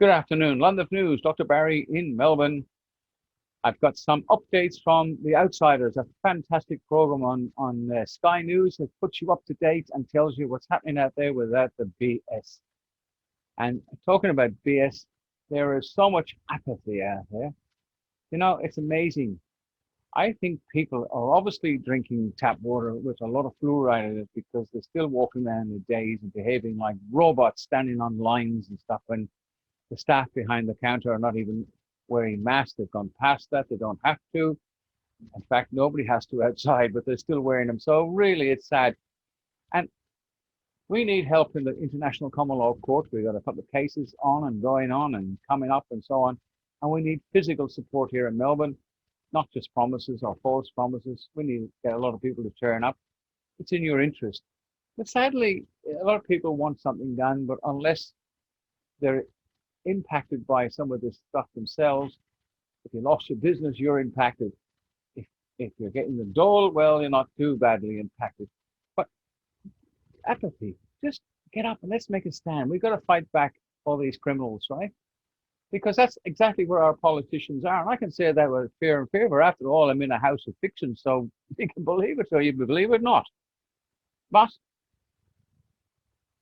Good afternoon, London News. Dr. Barry in Melbourne. I've got some updates from The Outsiders, a fantastic program on Sky News that puts you up to date and tells you what's happening out there without the BS. And talking about BS, there is so much apathy out there. You know, it's amazing. I think people are obviously drinking tap water with a lot of fluoride in it because they're still walking around the days and behaving like robots, standing on lines and stuff. And the staff behind the counter are not even wearing masks. They've gone past that. They don't have to. In fact, nobody has to outside, but they're still wearing them. So really, it's sad. And we need help in the International Common Law Court. We've got a couple of cases on and going on and coming up and so on. And we need physical support here in Melbourne, not just promises or false promises. We need to get a lot of people to turn up. It's in your interest. But sadly, a lot of people want something done, but unless they're impacted by some of this stuff themselves. If you lost your business, you're impacted. If if you're getting the dole, well, you're not too badly impacted. But apathy, just get up and let's make a stand. We've got to fight back all these criminals, right? Because that's exactly where our politicians are. And I can say that with fear and favor. After all, I'm in a house of fiction, so you can believe it or you believe it not. But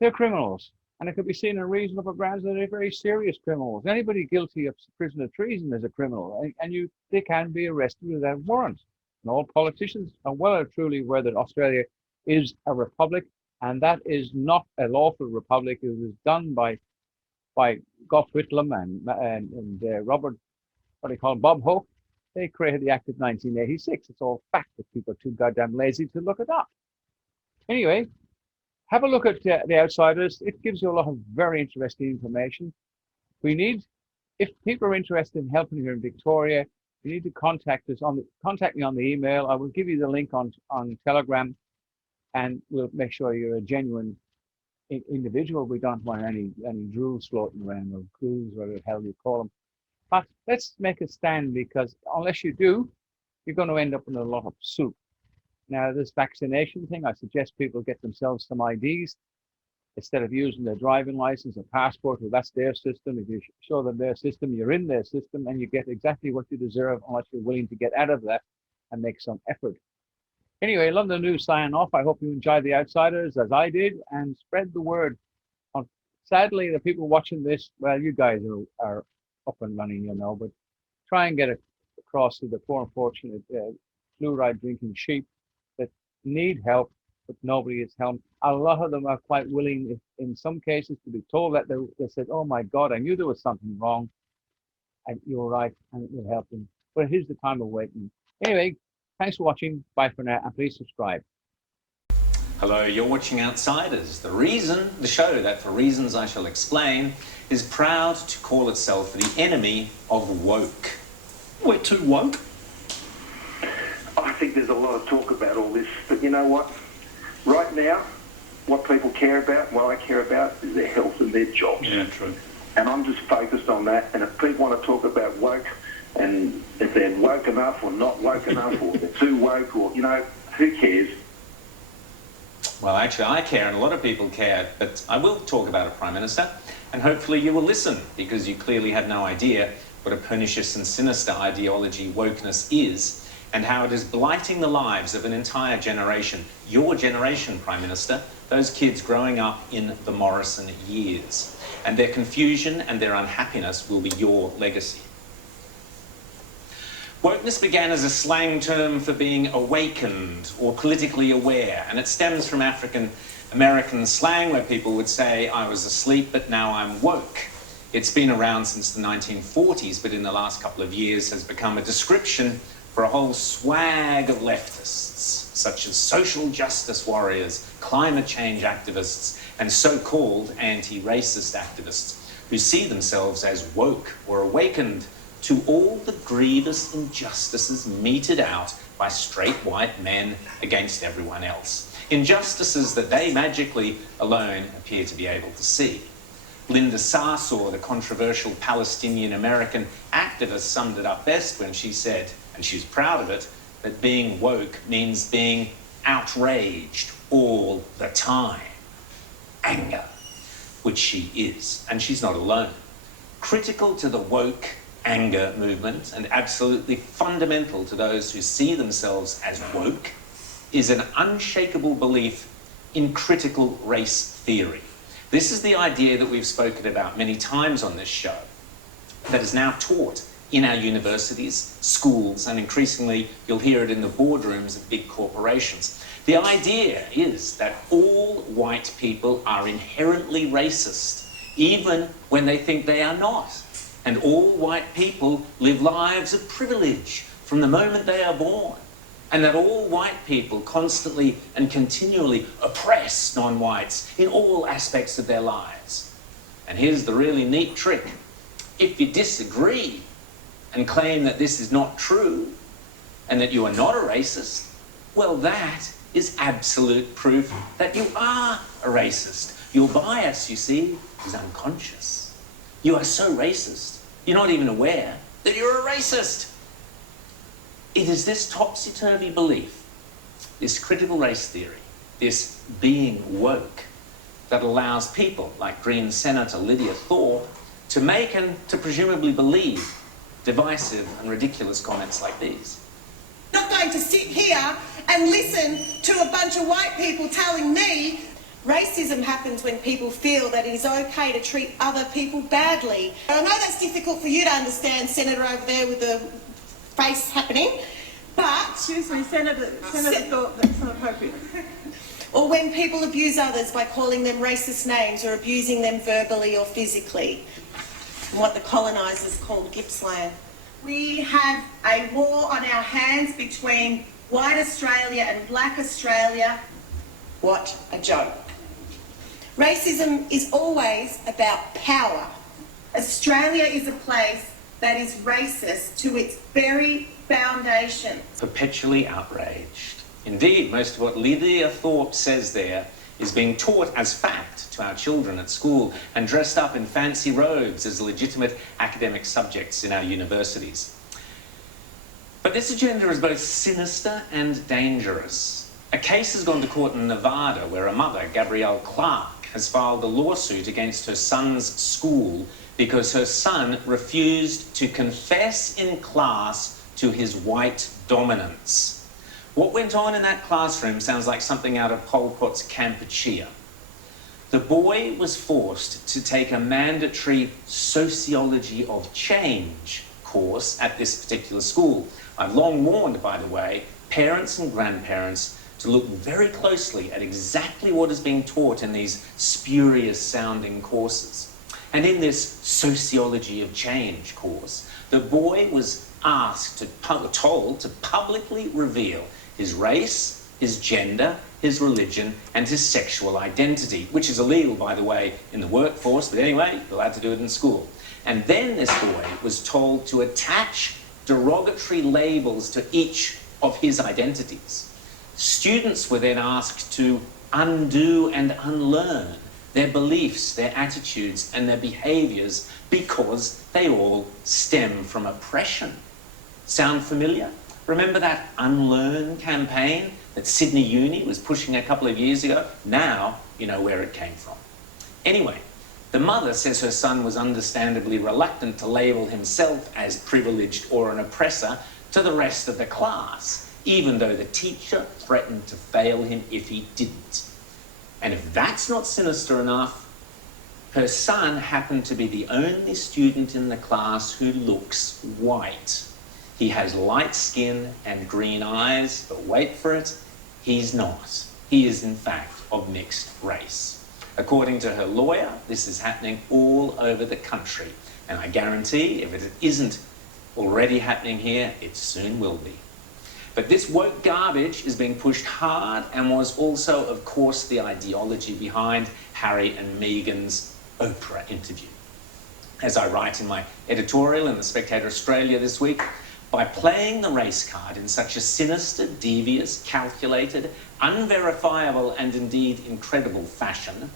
they're criminals. And it could be seen on reasonable grounds that they're very serious criminals. Anybody guilty of prison of treason is a criminal, and they can be arrested without warrant. And all politicians are well and truly aware that Australia is a republic, and that is not a lawful republic. It was done by Gough Whitlam and Robert, what do you call him, Bob Hawke. They created the Act of 1986. It's all fact, but people are too goddamn lazy to look it up. Anyway, have a look at The Outsiders. It gives you a lot of very interesting information. If people are interested in helping here in Victoria, you need to contact me on the email. I will give you the link on Telegram, and we'll make sure you're a genuine individual. We don't want any drools floating around or ghouls, whatever the hell you call them. But let's make a stand, because unless you do, you're going to end up in a lot of soup. Now, this vaccination thing, I suggest people get themselves some IDs instead of using their driving license or passport. Well, that's their system. If you show them their system, you're in their system, and you get exactly what you deserve unless you're willing to get out of that and make some effort. Anyway, London News sign off. I hope you enjoyed The Outsiders as I did, and spread the word. Sadly, the people watching this, well, you guys are up and running, but try and get it across to the poor unfortunate fluoride drinking sheep that need help, but nobody is helped. A lot of them are quite willing, in some cases, to be told that they said, "Oh my God, I knew there was something wrong," and you're right, and it will help them. But here's the time of waiting. Anyway, thanks for watching. Bye for now, and please subscribe. Hello, you're watching Outsiders. The show that, for reasons I shall explain, is proud to call itself the enemy of woke. We're too woke. I think there's a lot of talk about all this, but you know what? Right now, what people care about, what I care about, is their health and their jobs. Yeah, true. And I'm just focused on that. And if people want to talk about woke, and if they're woke enough or not woke enough, or they're too woke, or, who cares? Well, actually, I care, and a lot of people care, but I will talk about it, Prime Minister, and hopefully you will listen, because you clearly have no idea what a pernicious and sinister ideology wokeness is, and how it is blighting the lives of an entire generation. Your generation, Prime Minister, those kids growing up in the Morrison years. And their confusion and their unhappiness will be your legacy. Wokeness began as a slang term for being awakened or politically aware, and it stems from African American slang where people would say, "I was asleep, but now I'm woke." It's been around since the 1940s, but in the last couple of years has become a description for a whole swag of leftists, such as social justice warriors, climate change activists, and so-called anti-racist activists, who see themselves as woke or awakened to all the grievous injustices meted out by straight white men against everyone else. Injustices that they magically alone appear to be able to see. Linda Sarsour, the controversial Palestinian-American activist, summed it up best when she said, and she's proud of it, that being woke means being outraged all the time. Anger, which she is, and she's not alone. Critical to the woke anger movement and absolutely fundamental to those who see themselves as woke is an unshakable belief in critical race theory. This is the idea that we've spoken about many times on this show, that is now taught in our universities, schools, and increasingly you'll hear it in the boardrooms of big corporations. The idea is that all white people are inherently racist, even when they think they are not. And all white people live lives of privilege from the moment they are born. And that all white people constantly and continually oppress non-whites in all aspects of their lives. And here's the really neat trick. If you disagree and claim that this is not true and that you are not a racist, well, that is absolute proof that you are a racist. Your bias, you see, is unconscious. You are so racist, you're not even aware that you're a racist. It is this topsy-turvy belief, this critical race theory, this being woke, that allows people like Green Senator Lydia Thorpe to make and to presumably believe divisive and ridiculous comments like these. Not going to sit here and listen to a bunch of white people telling me racism happens when people feel that it is okay to treat other people badly. I know that's difficult for you to understand, Senator over there with the face happening, but... Excuse me, Senator Thorpe, that's not appropriate. Or when people abuse others by calling them racist names or abusing them verbally or physically. What the colonisers called Gippsland. We have a war on our hands between white Australia and black Australia. What a joke. Racism is always about power. Australia is a place that is racist to its very foundation. Perpetually outraged. Indeed, most of what Lydia Thorpe says there is being taught as fact to our children at school and dressed up in fancy robes as legitimate academic subjects in our universities. But this agenda is both sinister and dangerous. A case has gone to court in Nevada where a mother, Gabrielle Clark, has filed a lawsuit against her son's school because her son refused to confess in class to his white dominance. What went on in that classroom sounds like something out of Pol Pot's Kampuchea. The boy was forced to take a mandatory sociology of change course at this particular school. I've long warned, by the way, parents and grandparents to look very closely at exactly what is being taught in these spurious sounding courses. And in this sociology of change course, the boy was told to publicly reveal his race, his gender, his religion, and his sexual identity, which is illegal, by the way, in the workforce, but anyway, you're allowed to do it in school. And then this boy was told to attach derogatory labels to each of his identities. Students were then asked to undo and unlearn their beliefs, their attitudes, and their behaviours because they all stem from oppression. Sound familiar? Remember that Unlearn campaign that Sydney Uni was pushing a couple of years ago? Now you know where it came from. Anyway, the mother says her son was understandably reluctant to label himself as privileged or an oppressor to the rest of the class, even though the teacher threatened to fail him if he didn't. And if that's not sinister enough, her son happened to be the only student in the class who looks white. He has light skin and green eyes, but wait for it, he's not. He is, in fact, of mixed race. According to her lawyer, this is happening all over the country. And I guarantee if it isn't already happening here, it soon will be. But this woke garbage is being pushed hard and was also, of course, the ideology behind Harry and Meghan's Oprah interview. As I write in my editorial in The Spectator Australia this week, by playing the race card in such a sinister, devious, calculated, unverifiable, and indeed incredible fashion,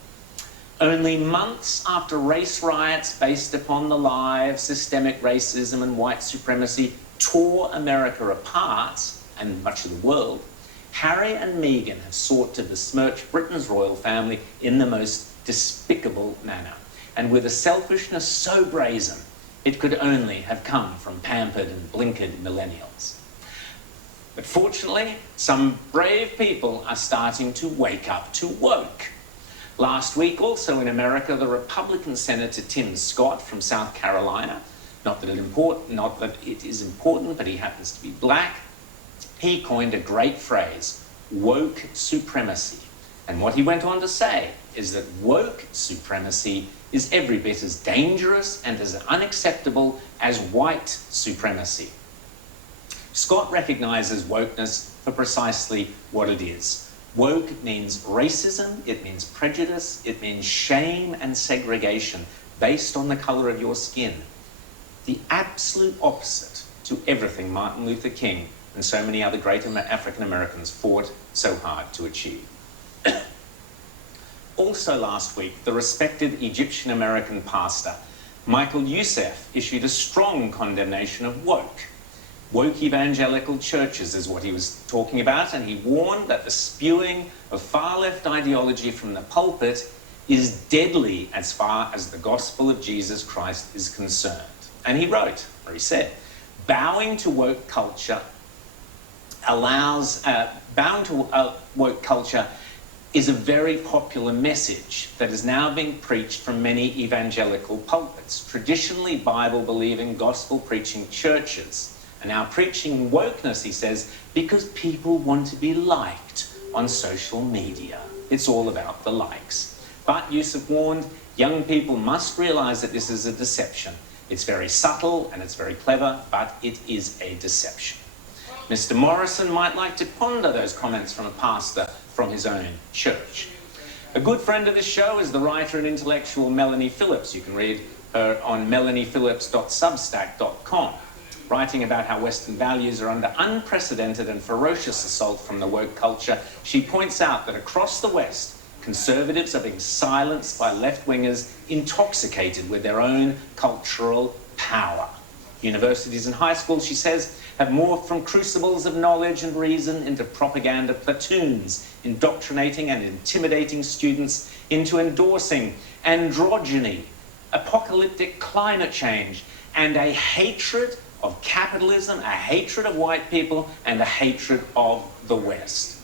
only months after race riots based upon the lie of systemic racism and white supremacy tore America apart, and much of the world, Harry and Meghan have sought to besmirch Britain's royal family in the most despicable manner. and with a selfishness so brazen, it could only have come from pampered and blinkered millennials. But fortunately, some brave people are starting to wake up to woke. Last week, also in America, the Republican Senator Tim Scott from South Carolina, not that it is important, but he happens to be black, he coined a great phrase, woke supremacy. And what he went on to say is that woke supremacy is every bit as dangerous and as unacceptable as white supremacy. Scott recognizes wokeness for precisely what it is. Woke means racism, it means prejudice, it means shame and segregation based on the color of your skin. The absolute opposite to everything Martin Luther King and so many other great African Americans fought so hard to achieve. Also last week, the respected Egyptian American pastor Michael Youssef issued a strong condemnation of woke. Woke evangelical churches is what he was talking about, and he warned that the spewing of far-left ideology from the pulpit is deadly as far as the gospel of Jesus Christ is concerned. And he wrote, or he said, bowing to woke culture is a very popular message that is now being preached from many evangelical pulpits. Traditionally Bible-believing, gospel-preaching churches are now preaching wokeness, he says, because people want to be liked on social media. It's all about the likes. But Yusuf warned, young people must realize that this is a deception. It's very subtle and it's very clever, but it is a deception. Mr. Morrison might like to ponder those comments from a pastor from his own church. A good friend of this show is the writer and intellectual Melanie Phillips. You can read her on melaniephillips.substack.com, writing about how Western values are under unprecedented and ferocious assault from the woke culture. She points out that across the West, conservatives are being silenced by left-wingers intoxicated with their own cultural power. Universities and high schools, she says, have morphed from crucibles of knowledge and reason into propaganda platoons, indoctrinating and intimidating students into endorsing androgyny, apocalyptic climate change, and a hatred of capitalism, a hatred of white people, and a hatred of the West.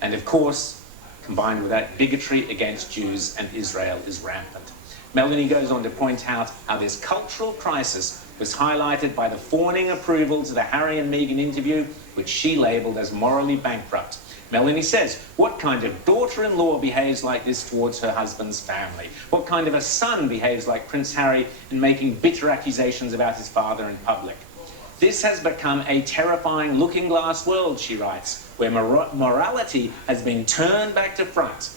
And of course, combined with that, bigotry against Jews and Israel is rampant. Melanie goes on to point out how this cultural crisis was highlighted by the fawning approval to the Harry and Meghan interview, which she labelled as morally bankrupt. Melanie says, what kind of daughter-in-law behaves like this towards her husband's family? What kind of a son behaves like Prince Harry in making bitter accusations about his father in public? This has become a terrifying looking-glass world, she writes, where morality has been turned back to front.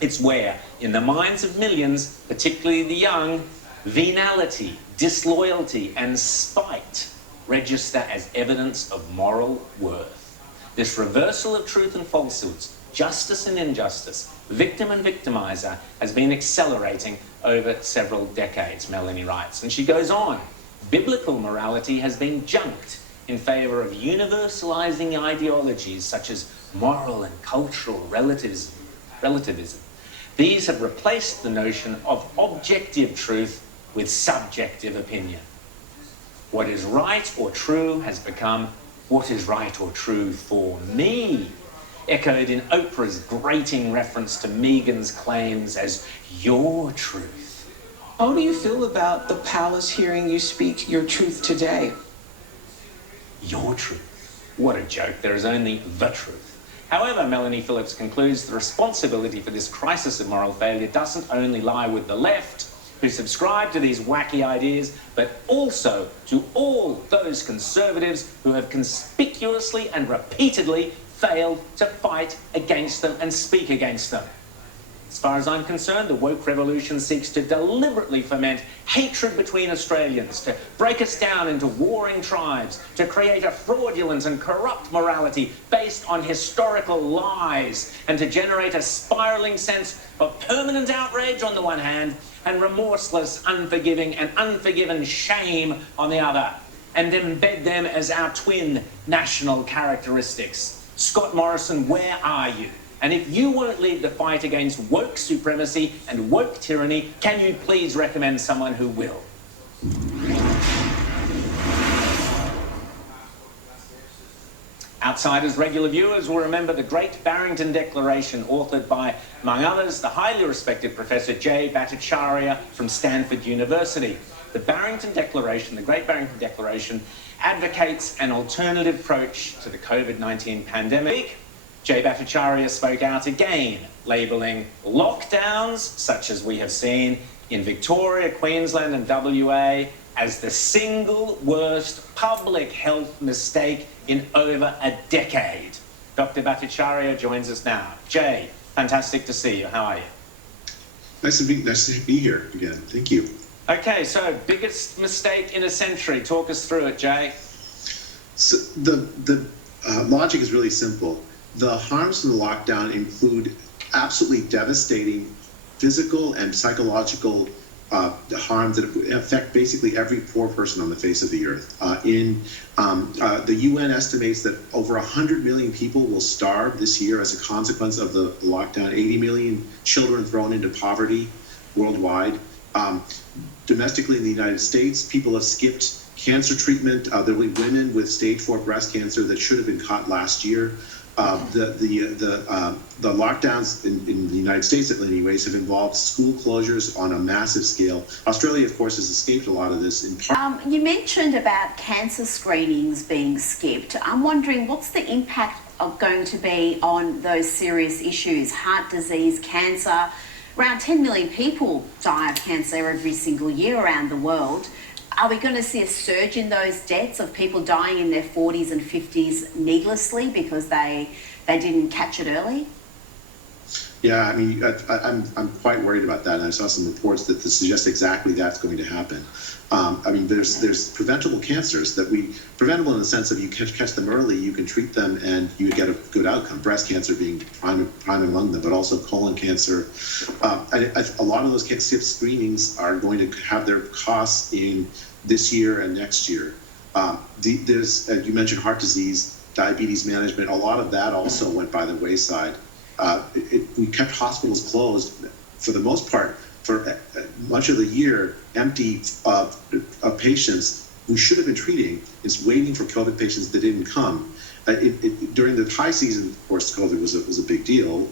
It's where, in the minds of millions, particularly the young, venality, disloyalty, and spite register as evidence of moral worth. This reversal of truth and falsehoods, justice and injustice, victim and victimizer, has been accelerating over several decades, Melanie writes. And she goes on, biblical morality has been junked in favor of universalizing ideologies such as moral and cultural relativism. These have replaced the notion of objective truth with subjective opinion. What is right or true has become what is right or true for me, echoed in Oprah's grating reference to Meghan's claims as your truth. How do you feel about the palace hearing you speak your truth today? Your truth. What a joke. There is only the truth. However, Melanie Phillips concludes the responsibility for this crisis of moral failure doesn't only lie with the left, who subscribe to these wacky ideas, but also to all those conservatives who have conspicuously and repeatedly failed to fight against them and speak against them. As far as I'm concerned, the woke revolution seeks to deliberately foment hatred between Australians, to break us down into warring tribes, to create a fraudulent and corrupt morality based on historical lies, and to generate a spiralling sense of permanent outrage on the one hand, and remorseless, unforgiving, and unforgiven shame on the other, and embed them as our twin national characteristics. Scott Morrison, where are you? And if you won't lead the fight against woke supremacy and woke tyranny, can you please recommend someone who will? Outsiders regular viewers will remember the Great Barrington Declaration, authored by, among others, the highly respected Professor Jay Bhattacharya from Stanford University. The Barrington Declaration, the Great Barrington Declaration, advocates an alternative approach to the COVID-19 pandemic. Jay Bhattacharya spoke out again, labelling lockdowns, such as we have seen in Victoria, Queensland and WA, as the single worst public health mistake in over a decade. Dr. Bhattacharya joins us now. Jay, fantastic to see you. How are you? Nice to be here again. Thank you. Okay, so biggest mistake in a century. Talk us through it, Jay. So the logic is really simple. The harms from the lockdown include absolutely devastating physical and psychological harms that affect basically every poor person on the face of the earth. The UN estimates that over 100 million people will starve this year as a consequence of the lockdown, 80 million children thrown into poverty worldwide. Domestically in the United States, people have skipped cancer treatment. There will be women with stage 4 breast cancer that should have been caught last year. The lockdowns in the United States, anyways, have involved school closures on a massive scale. Australia, of course, has escaped a lot of this. In part. You mentioned about cancer screenings being skipped. I'm wondering what's the impact going to be on those serious issues, heart disease, cancer. Around 10 million people die of cancer every single year around the world. Are we going to see a surge in those deaths of people dying in their 40s and 50s needlessly because they didn't catch it early? Yeah, I mean, I'm quite worried about that, and I saw some reports that suggest exactly that's going to happen. I mean, there's preventable cancers preventable in the sense of you catch them early, you can treat them, and you get a good outcome. Breast cancer being prime among them, but also colon cancer. A lot of those skipped screenings are going to have their costs in this year and next year. There's, you mentioned heart disease, diabetes management. A lot of that also went by the wayside. We kept hospitals closed for the most part for much of the year, empty of patients who should have been treating, is waiting for COVID patients that didn't come. During the high season, of course, COVID was a big deal.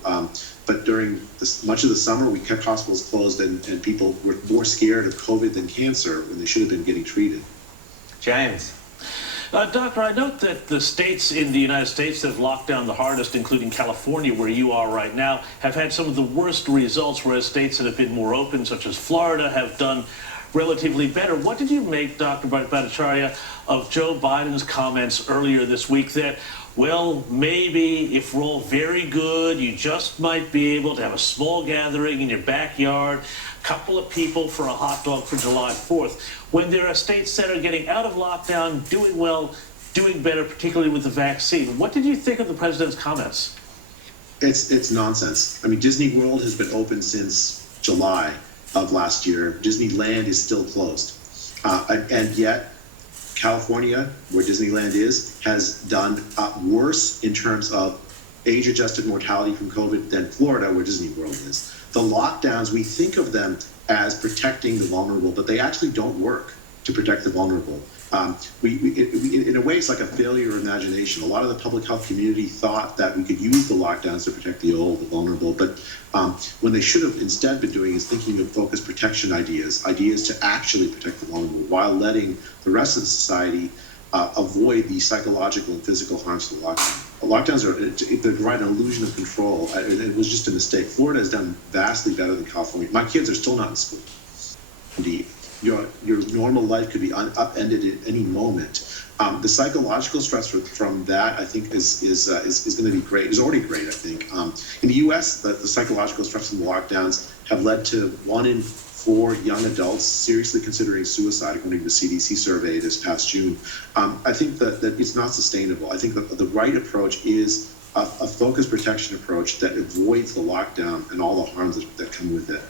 But during much of the summer, we kept hospitals closed, and people were more scared of COVID than cancer when they should have been getting treated. James. Doctor, I note that the states in the United States that have locked down the hardest, including California, where you are right now, have had some of the worst results, whereas states that have been more open, such as Florida, have done relatively better. What did you make, Dr. Bhattacharya, of Joe Biden's comments earlier this week that, well, maybe if we're all very good, you just might be able to have a small gathering in your backyard, a couple of people for a hot dog for July 4th, when there are states that are getting out of lockdown, doing well, doing better, particularly with the vaccine? What did you think of the president's comments? It's nonsense. I mean, Disney World has been open since July of last year. Disneyland is still closed. And yet, California, where Disneyland is, has done worse in terms of age-adjusted mortality from COVID than Florida, where Disney World is. The lockdowns, we think of them as protecting the vulnerable, but they actually don't work to protect the vulnerable. In a way, it's like a failure of imagination. A lot of the public health community thought that we could use the lockdowns to protect the old, the vulnerable, but when they should have instead been doing is thinking of focused protection ideas to actually protect the vulnerable while letting the rest of the society avoid the psychological and physical harms of the lockdown. Lockdowns they provide an illusion of control. It was just a mistake. Florida has done vastly better than California. My kids are still not in school. Indeed. Your normal life could be upended at any moment. The psychological stress from that, I think, is going to be great. It's already great, I think. In the U.S., the psychological stress from the lockdowns have led to 1 in 4 young adults seriously considering suicide, according to the CDC survey this past June. I think that it's not sustainable. I think that the right approach is a focused protection approach that avoids the lockdown and all the harms that come with it.